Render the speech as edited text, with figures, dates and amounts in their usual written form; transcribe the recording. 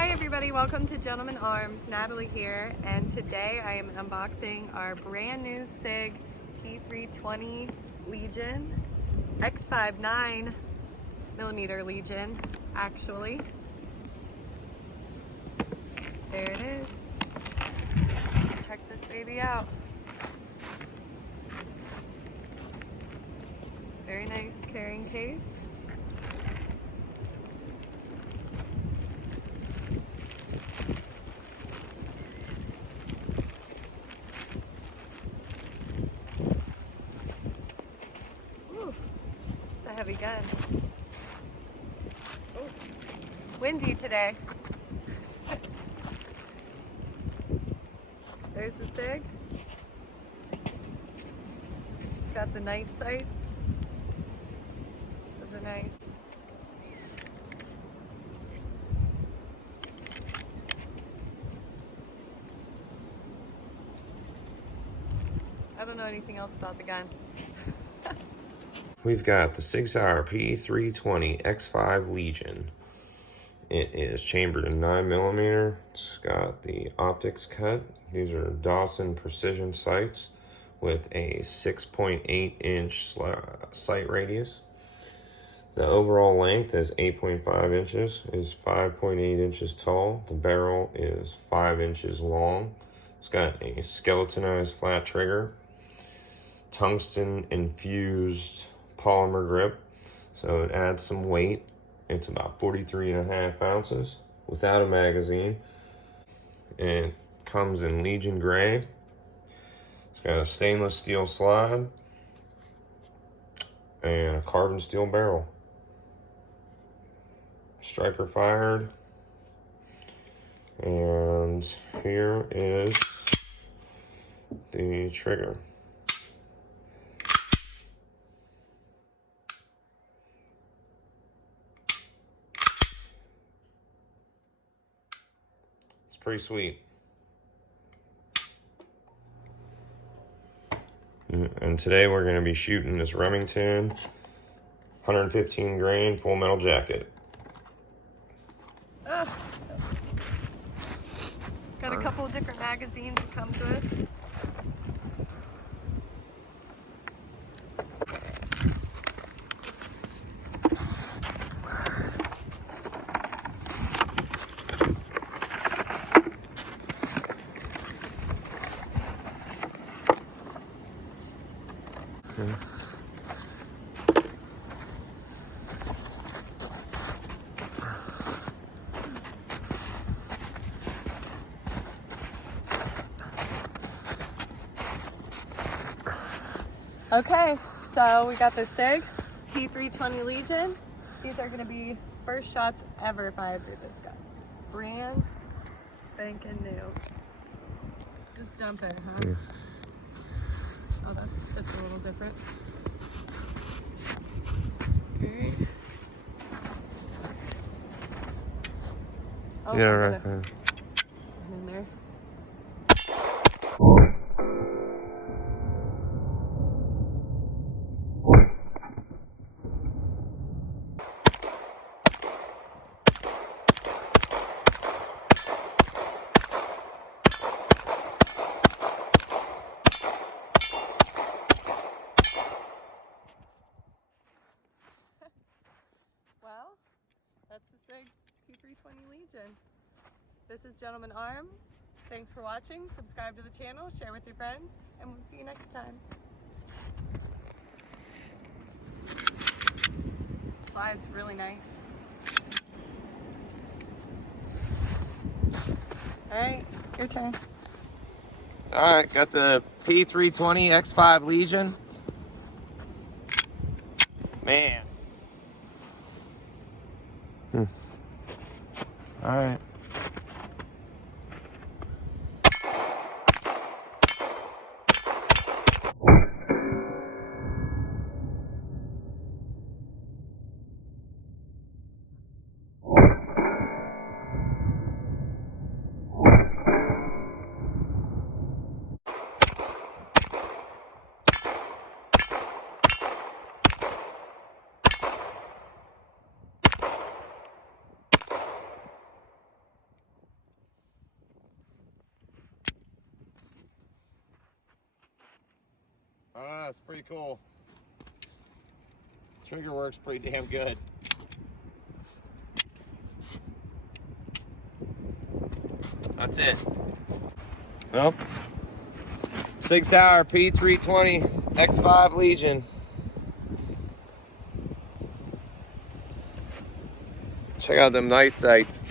Hi everybody, welcome to Gentleman Arms. Natalie here, and today I am unboxing our brand new SIG P320 Legion XFIVE 9mm Legion, actually. There it is. Let's check this baby out. Very nice carrying case. Heavy gun. Oh, windy today. There's the SIG. It's got the night sights. Those are nice. I don't know anything else about the gun. We've got the Sauer P320 XFIVE Legion. It is chambered in 9mm. It's got the optics cut. These are Dawson precision sights with a 6.8 inch sight radius. The overall length is 8.5 inches, is 5.8 inches tall. The barrel is 5 inches long. It's got a skeletonized flat trigger, tungsten infused polymer grip, so it adds some weight. It's about 43.5 ounces without a magazine, and it comes in Legion gray. It's got a stainless steel slide and a carbon steel barrel. Striker fired, and here is the trigger. Pretty sweet. And today we're going to be shooting this Remington 115 grain full metal jacket. Got a couple of different magazines it comes with. Okay, so we got the SIG P320 Legion. These are going to be first shots ever fired through this gun. Brand spanking new. Just dump it, huh? Yeah. Oh, that's a little different. Okay. Oh, Yeah, right there. In there. Well, that's the SIG P320 Legion. This is Gentleman Arms. Thanks for watching. Subscribe to the channel, share with your friends, and we'll see you next time. Slide's really nice. Alright, your turn. Alright, got the P320 XFIVE Legion. Man. Alright. it's pretty cool. Trigger works pretty damn good. That's it. Well, SIG Sauer P320 XFIVE Legion. Check out them night sights.